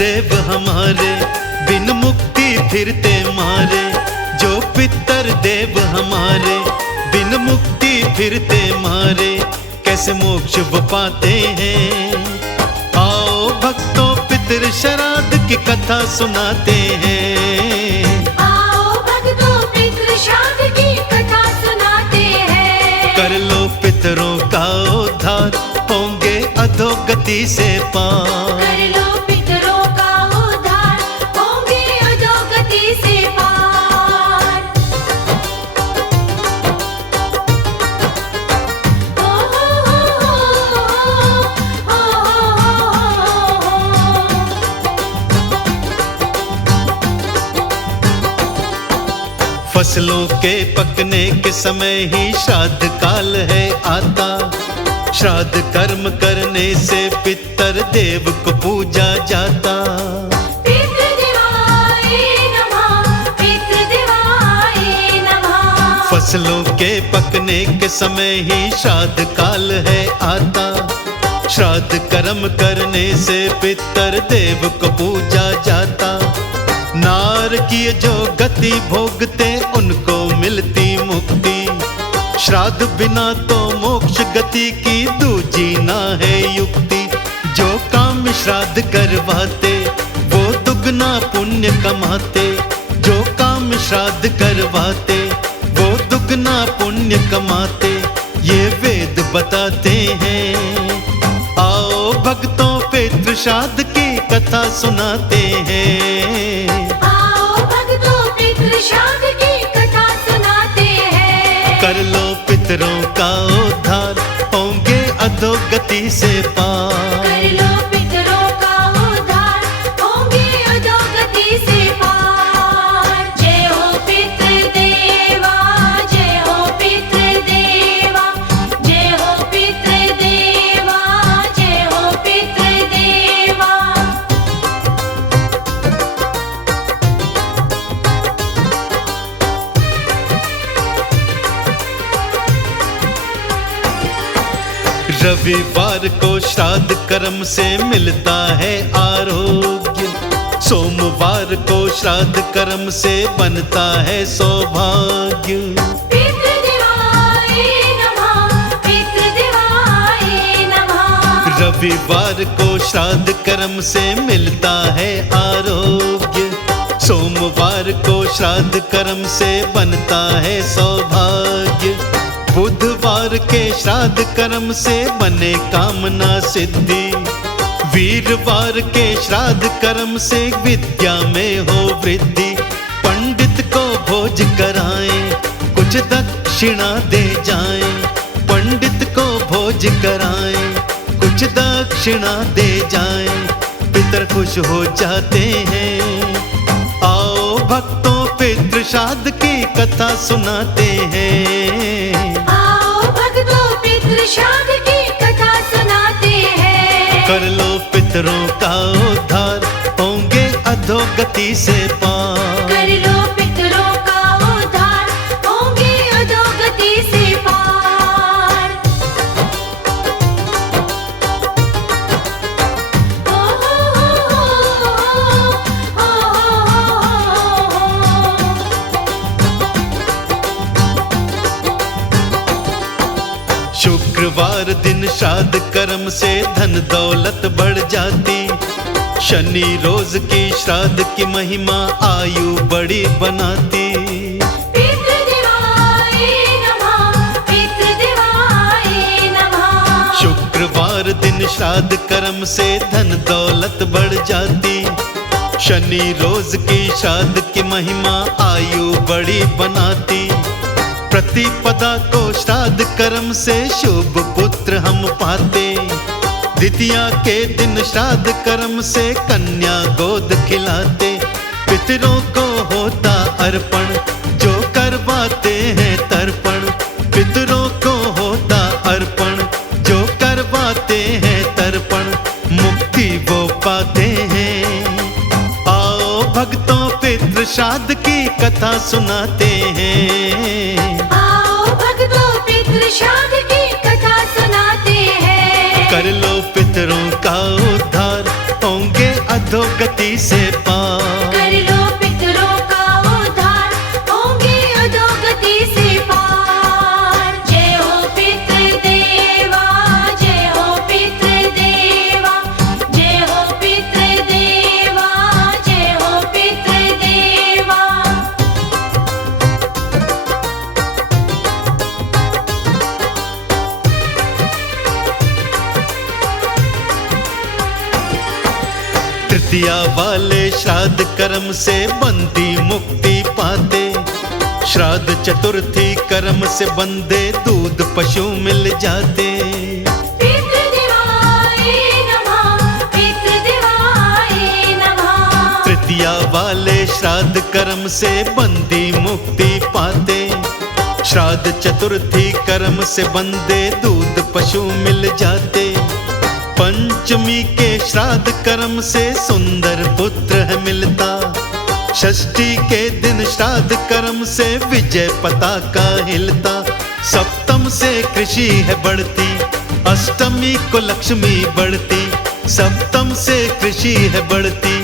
देव हमारे, बिन मुक्ति फिरते मारे। जो पितर देव हमारे, बिन मुक्ति फिरते मारे। कैसे मोक्ष वो पाते हैं? आओ भक्तों पितर श्राद्ध की कथा सुनाते हैं। आओ भक्तों पितृ श्राद्ध की कथा सुनाते हैं। कर लो पितरों का उद्धार, होंगे अधोगति से पार। कर लो पितरों का उद्धार, होंगे अधोगति से पार। ओ फसलों के पकने के समय ही श्राद्ध काल है आता। श्राद्ध कर्म करने से पितर देव को पूजा जाता। पितृदेवाय नमः, पितृदेवाय नमः। फसलों के पकने के समय ही श्राद्ध काल है आता। श्राद्ध कर्म करने से पितर देव को पूजा जाता। नार की जो गति भोगते उनको मिलती मुक्ति। श्राद्ध बिना तो मोक्ष गति की दूजी ना है युक्ति। जो काम श्राद्ध करवाते वो दुगना पुण्य कमाते। जो काम श्राद्ध करवाते वो दुगना पुण्य कमाते। ये वेद बताते हैं। आओ भक्तों पितृ श्राद्ध की कथा सुनाते हैं। आओ भक्तों पितृ श्राद्ध की कथा सुनाते हैं। कर लो पितरों का उद्धार, होंगे अधोगति से पार। कर लो पितरों का उद्धार, होंगे अधोगति से पार। जय हो पितृदेवा, जय हो पितृदेवा, जय हो पितृदेवा, जय हो पितृदेवा। रविवार को श्राद्ध कर्म से मिलता है आरोग्य। सोमवार को श्राद्ध कर्म से बनता है सौभाग्य। पितृदेवाय नमः, पितृदेवाय नमः। रविवार को श्राद्ध कर्म से मिलता है आरोग्य। सोमवार को श्राद्ध कर्म से बनता है सौभाग्य। बुधवार के श्राद्ध कर्म से बने कामना सिद्धि। वीरवार के श्राद्ध कर्म से विद्या में हो वृद्धि। पंडित को भोज कराएं, कुछ दक्षिणा दे जाएं। पंडित को भोज कराएं, कुछ दक्षिणा दे जाएं। पितर खुश हो जाते हैं। आओ भक्तों पितृ श्राद्ध की कथा सुनाते हैं। आओ भक्तों पितृ श्राद्ध की कथा सुनाते हैं। कर लो पितरों का उद्धार, होंगे अधोगति से पार। कर लो पितरों का उद्धार, होंगे अधोगति से पार। ओ शुक्रवार दिन श्राद्ध कर्म से धन दौलत बढ़ जाती। शनि रोज की श्राद्ध की महिमा आयु बड़ी बनाती। पितृदेवाय नमः, पितृदेवाय नमः। शुक्रवार दिन श्राद्ध कर्म से धन दौलत बढ़ जाती। शनि रोज की श्राद्ध की महिमा आयु बड़ी बनाती। प्रतिपदा को श्राद्ध कर्म से शुभ पुत्र हम पाते। द्वितीया के दिन श्राद्ध कर्म से कन्या गोद खिलाते। पितरों को होता अर्पण, जो करवाते हैं तर्पण। पितरों को होता अर्पण, जो करवाते हैं तर्पण। मुक्ति वो पाते हैं। आओ भक्तों पितृ श्राद्ध की कथा सुनाते हैं। आओ भक्तों पितृ श्राद्ध की कथा सुनाते हैं। कर लो पितरों का उद्धार, होंगे अधोगति से पार। कर लो पितरों का उद्धार, होंगे अधोगति से पार। जय हो पितृदेवा, जय हो पितृदेवा, जय हो पितृदेवा, जय हो पितृदेवा। तृतीया वाले श्राद्ध कर्म से बंदी मुक्ति पाते। श्राद्ध चतुर्थी कर्म से बंदे दूध पशु मिल जाते। पितृदेवाय नमः, पितृदेवाय नमः। तृतीया वाले श्राद्ध कर्म से बंदी मुक्ति पाते। श्राद्ध चतुर्थी कर्म से बंदे दूध पशु मिल जाते। पंचमी के श्राद्ध कर्म से सुंदर पुत्र है मिलता। षष्ठी के दिन श्राद्ध कर्म से विजय पताका हिलता। सप्तम से कृषि है बढ़ती, अष्टमी को लक्ष्मी बढ़ती। सप्तम से कृषि है बढ़ती,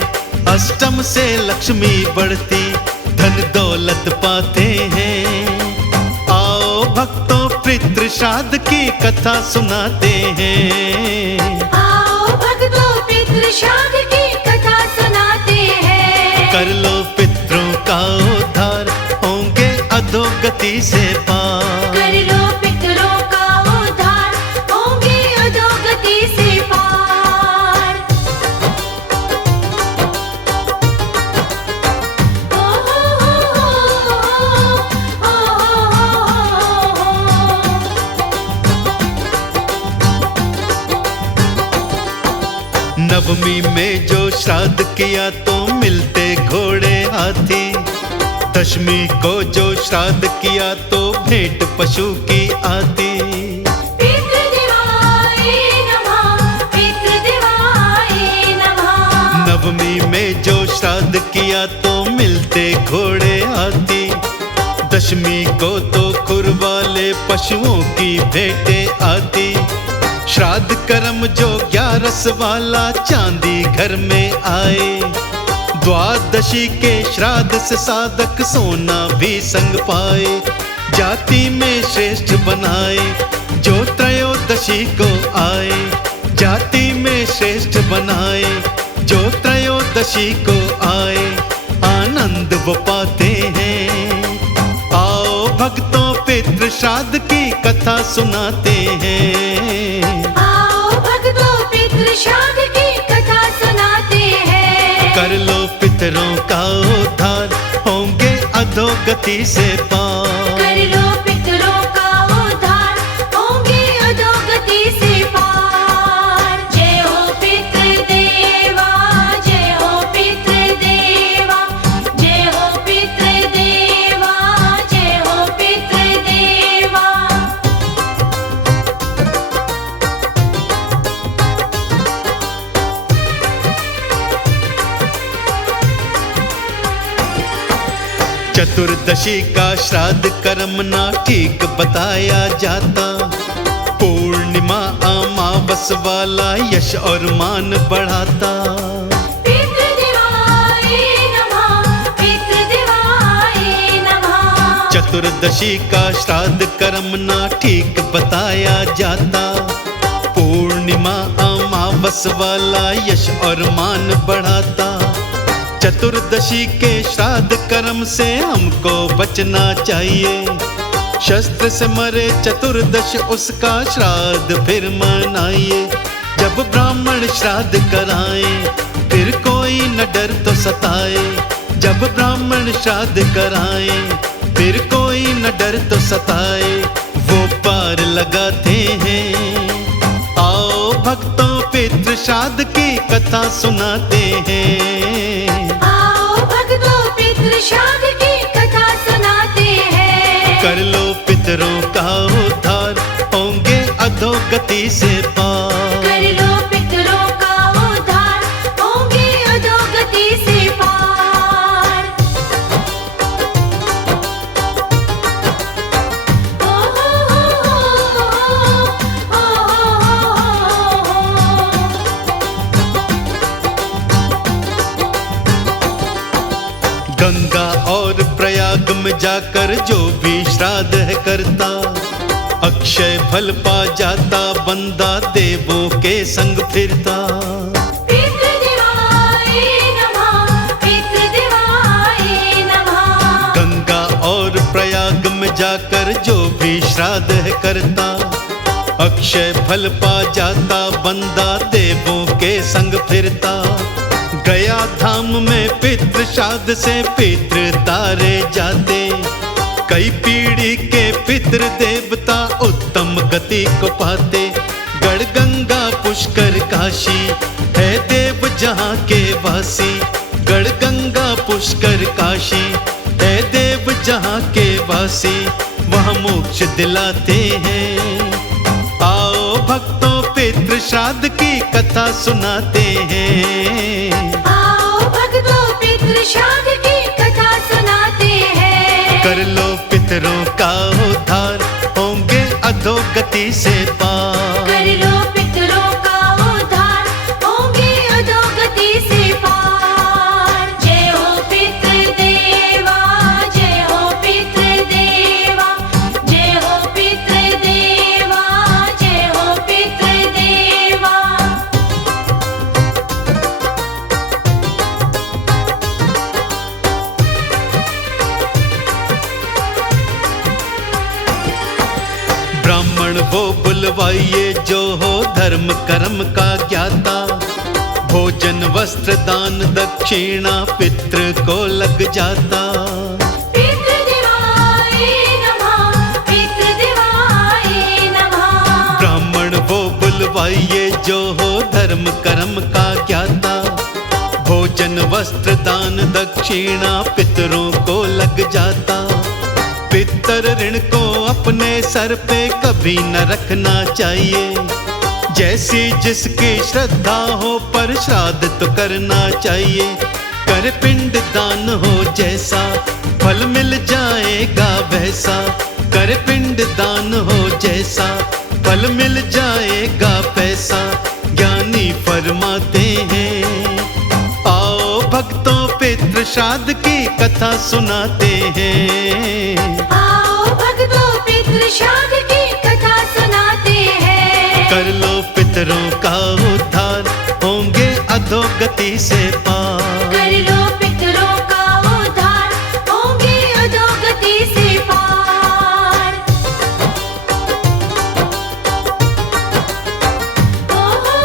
अष्टम से लक्ष्मी बढ़ती। धन दौलत पाते हैं। आओ भक्तों पितृ श्राद्ध की कथा सुनाते हैं। आओ भक्तों पितृ श्राद्ध की कथा सुनाते हैं। कर लो पितरों का उद्धार, होंगे अधोगति से पार। कर लो पितरों का उद्धार, होंगे अधोगति से पार। ओ नवमी में जो श्राद्ध किया तो मिलते घोड़े हाथी। दशमी को जो श्राद्ध किया तो भेंट पशु की आती। पितृदेवाय नमः, पितृदेवाय नमः। नवमी में जो श्राद्ध किया तो मिलते घोड़े हाथी। दशमी को तो खुर वाले पशुओं की भेंटें आती। श्राद्ध कर्म जो 11 वाला चांदी घर में आए। द्वादशी के श्राद्ध से साधक सोना भी संग पाए। जाति में श्रेष्ठ बनाए जो त्रयोदशी को आए। जाति में श्रेष्ठ बनाए जो त्रयोदशी को आए। आनंद वो पाते हैं। आओ भक्तों पितृ श्राद्ध की कथा सुनाते हैं। आओ भक्तों पितृ श्राद्ध की कथा सुनाते हैं। कर लो पितरों का उद्धार, होंगे अधोगति से पार। कर लो पितरों का उद्धार, होंगे अधोगति से पार। जय हो पितृदेवा, जय हो पितृदेवा, जय हो पितृदेवा, जय हो पितृदेवा। चतुर्दशी का श्राद्ध कर्म ना ठीक बताया जाता। पूर्णिमा अमावस वाला यश और मान बढ़ाता। पितृदेवाय नमः, पितृदेवाय नमः। चतुर्दशी का श्राद्ध कर्म ना ठीक बताया जाता। पूर्णिमा अमावस वाला यश और मान बढ़ाता। चतुर्दशी के श्राद्ध कर्म से हमको बचना चाहिए। शस्त्र से मरे चतुर्दश उसका श्राद्ध फिर मनाइए। जब ब्राह्मण श्राद्ध कराए फिर कोई न डर तो सताए। जब ब्राह्मण श्राद्ध कराए फिर कोई न डर तो सताए। वो पार लगाते हैं। आओ भक्तों पितृ श्राद्ध की कथा सुनाते हैं। आओ भक्तों पितृ श्राद्ध की कथा सुनाते हैं। कर लो पितरों का उद्धार, होंगे अधोगति से पार। कर लो पितरों का उद्धार, होंगे अधोगति से पार। ओ जाकर जो भी श्राद्ध है करता, अक्षय फल पा जाता बंदा देवों के संग फिरता। पितृदेवाय नमः, पितृदेवाय नमः। गंगा और प्रयाग में जाकर जो भी श्राद्ध है करता, अक्षय फल पा जाता बंदा देवों के संग फिरता। गया धाम में पितृ श्राद्ध से पितृ तारे जाते, कई पीढ़ी के पितृ देवता उत्तम गति को पाते। गढ़ गंगा पुष्कर काशी है देव जहाँ के वासी, गढ़ गंगा पुष्कर काशी है देव जहाँ के वासी, वह मोक्ष दिलाते हैं। आओ भक्तों पितृ श्राद्ध की कथा सुनाते हैं। आओ भक्तों पितृ श्राद्ध की कथा सुनाते हैं। कर लो पितरों का उद्धार, होंगे अधोगति से पार। कर लो पितरों का उद्धार, होंगे अधोगति से पार। जय हो पितृदेवा, जय हो पितृदेवा, जय हो पितृदेवा, जय हो पितृदेवा। ब्राह्मण वो बुलवाइए जो हो धर्म कर्म का ज्ञाता, भोजन वस्त्र दान दक्षिणा पितृ को लग जाता। पितृदेवाय नमः, पितृदेवाय नमः। ब्राह्मण वो बुलवाइए जो हो धर्म कर्म का ज्ञाता, भोजन वस्त्र दान दक्षिणा पितरों को लग जाता। पितर ऋण को अपने सर पे कभी न रखना चाहिए, जैसी जिसकी श्रद्धा हो पर श्राद्ध तो करना चाहिए। कर पिंड दान हो जैसा फल मिल जाएगा वैसा, कर पिंड दान हो जैसा फल मिल जाएगा पैसा, ज्ञानी फरमाते हैं। आओ भक्तों पितृ श्राद्ध की कथा सुनाते हैं। आओ भक्तों पितृ श्राद्ध की कथा सुनाते हैं। कर लो पितरों का उद्धार, होंगे अधोगति से पार। कर लो पितरों का उद्धार, होंगे अधोगति से पार। ओ हो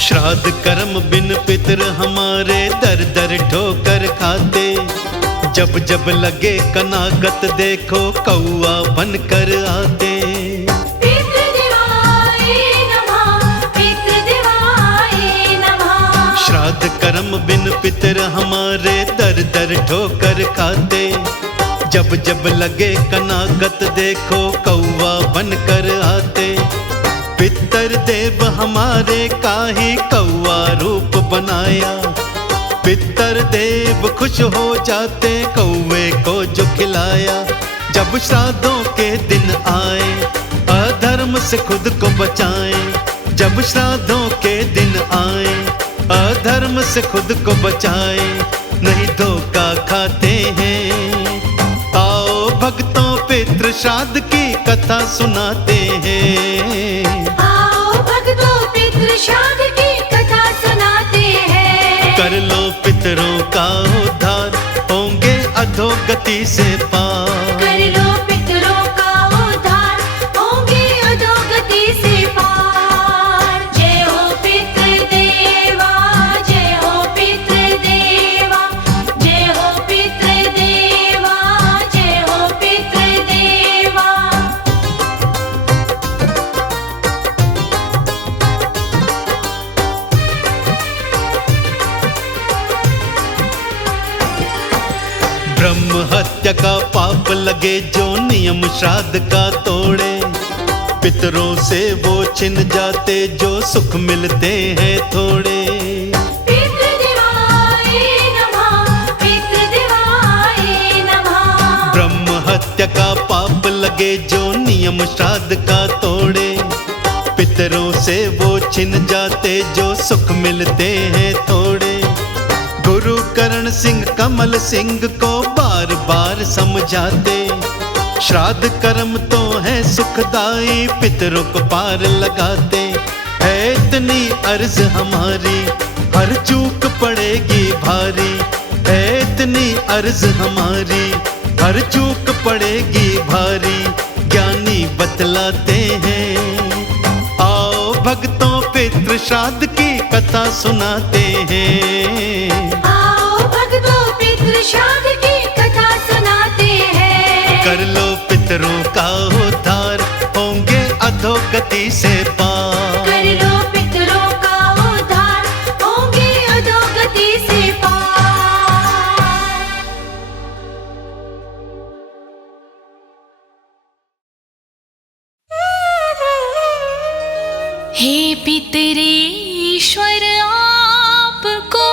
श्राद्ध कर्म बिन पितर हमारे दर दर ठोकर खाते, जब जब लगे कनाकत देखो कौआ बनकर आते। पितृदेवाय नमः, पितृदेवाय नमः। श्राद्ध कर्म बिन पितर हमारे दर दर ठोकर खाते, जब जब लगे कनाकत देखो कौआ बनकर आते। पितर देव हमारे काहे कौआ रूप बनाया, पितर देव खुश हो जाते कौवे को जो खिलाया। जब श्राद्धों के दिन आए अधर्म से खुद को बचाएं, जब श्राद्धों के दिन आए अधर्म से खुद को बचाए, नहीं धोखा खाते हैं। आओ भक्तों पितृ श्राद्ध की कथा सुनाते हैं। आओ भक्तों पितृ श्राद्ध की कथा सुनाते हैं। कर लो पितरों का उद्धार, होंगे अधोगति से पार। कर लो पितरों का उद्धार, होंगे अधोगति से पार। जय हो पितृदेवा, जय हो पितृदेवा, जय हो पितृदेवा, जय हो पितृदेवा। ब्रह्म हत्या का पाप लगे जो नियम श्राद्ध का तोड़े, पितरों से वो छिन जाते जो सुख मिलते हैं थोड़े। पितृदेवाय नमः, पितृदेवाय नमः। ब्रह्म हत्या का पाप लगे जो नियम श्राद्ध का तोड़े, पितरों से वो छिन जाते जो सुख मिलते हैं थोड़े। गुरु करण सिंह कमल सिंह को बार बार समझाते, श्राद्ध कर्म तो है सुखदाई, पितरों को पार लगाते। है इतनी अर्ज हमारी, हर चूक पड़ेगी भारी। है इतनी अर्ज हमारी, हर चूक पड़ेगी भारी। ज्ञानी बतलाते हैं, आओ भक्तों पितृ श्राद्ध की कथा सुनाते हैं। आओ भक्तों पितृ श्राद्ध की कथा सुनाते हैं। कर लो पितरों का उद्धार, होंगे अधोगति से पार। कर लो पितरों का उद्धार, होंगे अधोगति से पार। हे पितरेश्वर आपको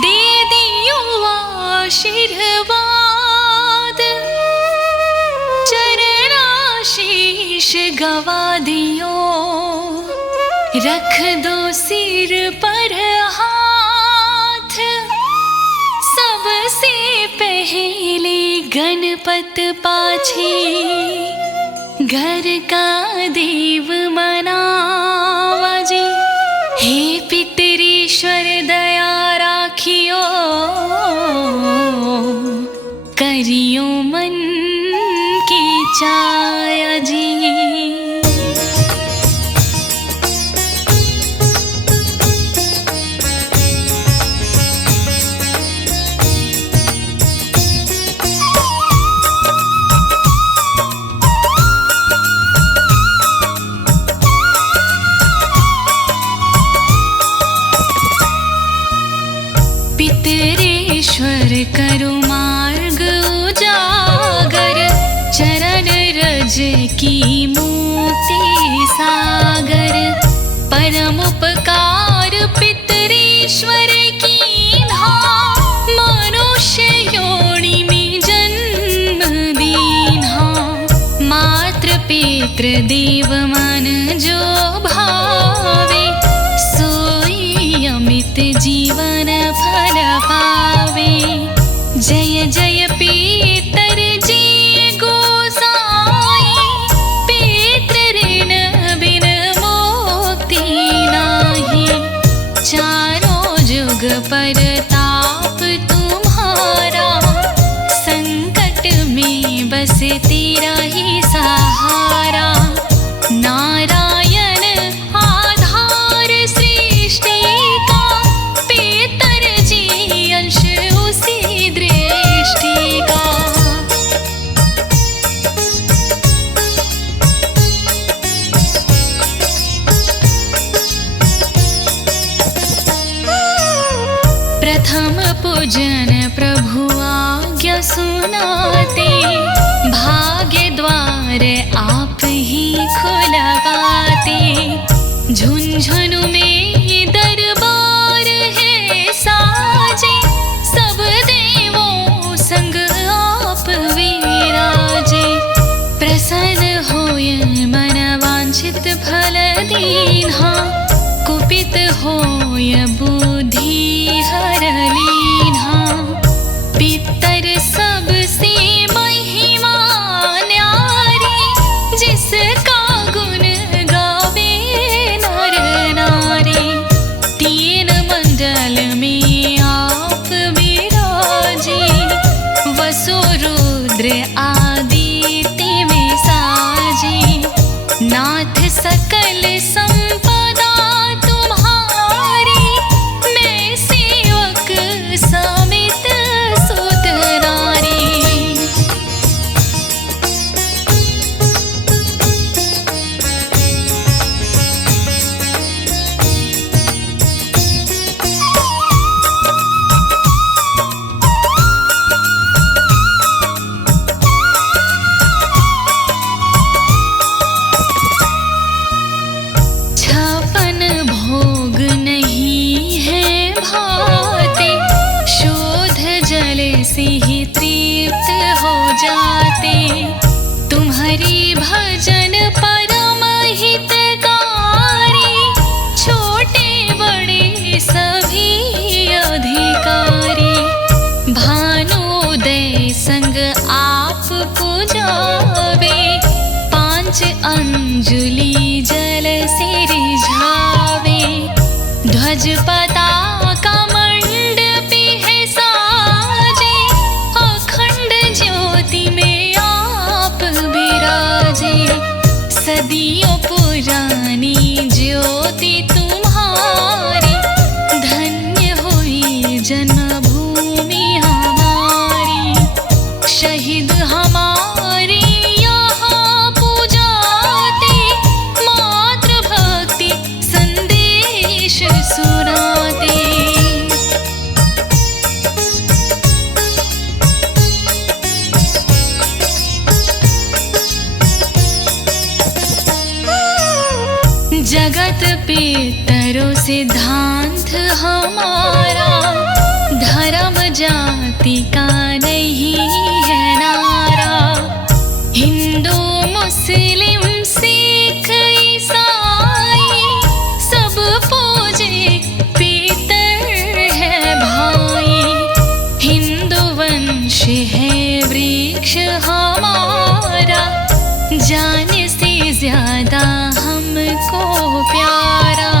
दे दियो आशीर्वाद, चरणाशीष गवा दियो, रख दो सिर पर हाथ। सबसे पहले गणपत पाछे घर का देव मनावा जी। हे पितरेश्वर दया राखियो, करियो मन की चाया जी। पितरेश्वर करो मार्ग उजागर, चरण रज की मोती सागर। परम उपकार पितरेश्वर कीन्हा, मनुष्य योनि में जन्म दीन्हा। मातृ पितृ देव मन जो भावे, सोई अमित जीवन फल पावे। जय जय पितर जी गोसाई, पितृ ऋण बिन मुक्ति नाही। चारों जुग परताप तुम्हारा, संकट में बस तेरा ही सहारा। नारायण आधार सृष्टि का, पितर जी अंश उसी दृष्टि का। प्रथम पूजन प्रभु आज्ञा सुनाते, भाग्य द्वार आप ही खुलवाते। झुंझुनु में दरबार है साजे, सब देवों संग आप विराजे। प्रसन्न होय मन वांछित फल दीन्हा, कुपित होय बुद्धि हर लीन्हा। पितर सबसे महिमा न्यारी, जिसका गुण गावे नर नारी। तीन मंडल में आप विराजे, वसु रुद्र आदित्य में साजे। नाथ सकल संपदा तुम्हारी, मैं सेवक समित सुत नारी। से ही तृप्त हो जाते, तुम्हारी भजन परम हित का पाँच अंजुलि जल से रिझावे, ध्वज पताका मंडपी है साजे, अखंड ज्योति में आप विराजे। सदियों पुरानी ज्योति तुम्हारी, धन्य हुई जन्मभूमि हमारी। शहीद हमारे यहाँ पूजाते, मातृभक्ति संदेश सुनाते। जगत पितरों सिद्धांत हमारा, धर्म जाति का नहीं है नारा। हिंदू मुस्लिम सिख ईसाई, सब पूजे पितर है भाई। हिंदू वंश है वृक्ष हमारा, जान से ज्यादा हमको प्यारा।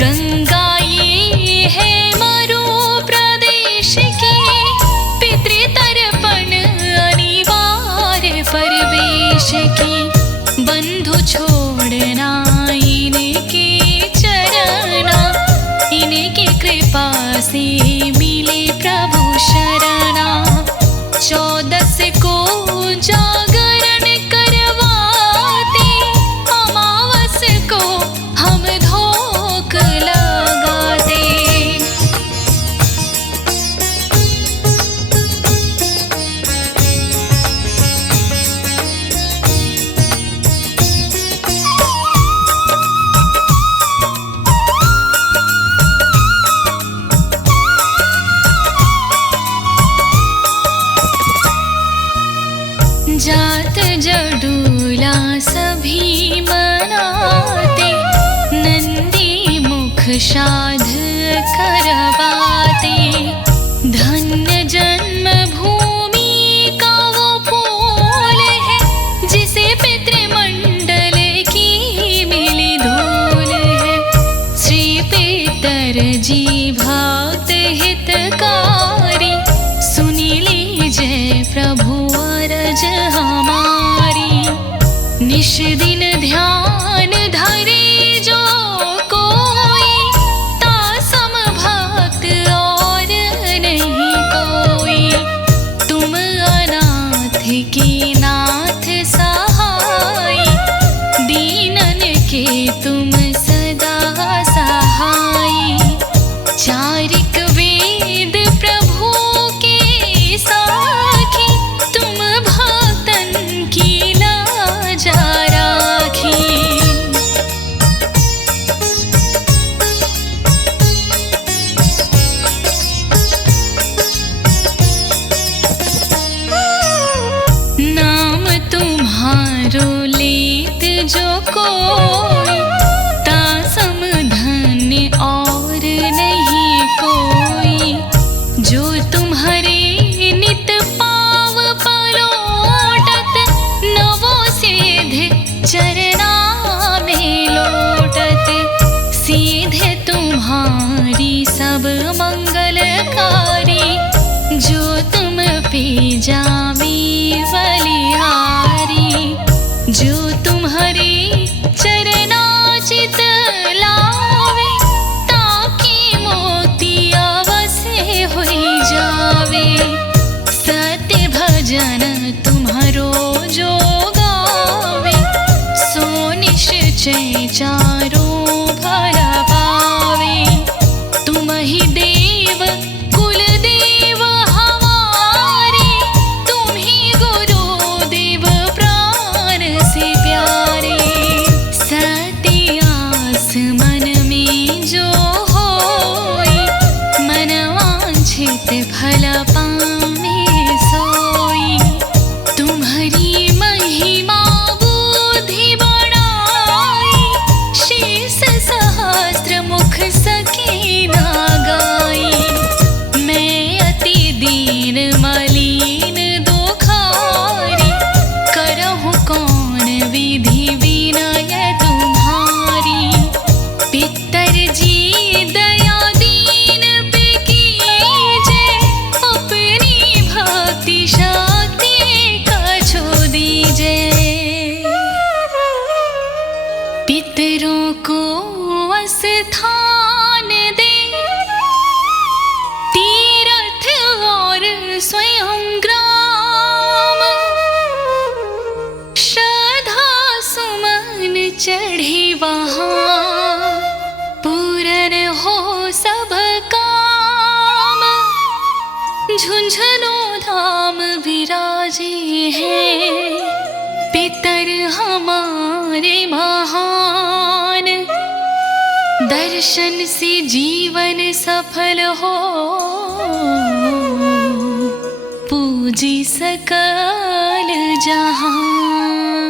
गंगा ये है मरु प्रदेश की, पितृतर्पण अनिवार्य परवेश की। बंधु छोड़ना इनके चरना, इनकी कृपा से मिले प्रभु शरणा। 14 को जागरण करवाते, अमावस को हम धोख लगाते। जात जडूला सभी मनाते, नंदी मुख श्राद्ध करवाते। धन्य जन्मभूमि का वो फूल है, जिसे पितृमंडल की मिली धूल है। श्री पितर जी भक्त हितकारी, सुनी लीजिए प्रभु अरज हमारी। निश दिन ध्यान धरे जो कोई, तासम भक्त और नहीं कोई। तुम अनाथ की नाथ सहाय, दीनन के तुम सदा सहाय। चारिक वेद प्रभु के साखी, तुम भक्तन की लाजा राखी। नाम तुम्हारो लेत जो कोई, तासम धन्य और नहीं कोई। जो तुम्हारे नित पाव पलोटत, नवो सीधे चरना में लोटत। सीधे तुम्हारी सब मंगलकारी, जो तुम पे जामी बलिहारी। जो तुम्हारे चरनाचित लावे, ताकि मोती अवश्य हुई जावे। सत्य भजन तुम्हारो जो गावे, सो निश्चय चारों भला पावे। तुम ही देव कुल देव हमारे, तुम ही गुरु देव प्राण से प्यारे। सत्य आस मन में जो होई, मन वांछित फल पावे सोई। तुम्हारी महिमा बुद्धि बढ़ाई, शेष सहस्त्र मुख सकी ना गाई। मैं अति दीन मलिन दुखारी, करहु कौन विधि चढ़ी वहाँ पूरन हो सब काम। झुंझुनू धाम विराजे हैं पितर हमारे महान। दर्शन से जीवन सफल हो पूजी सकल जहां।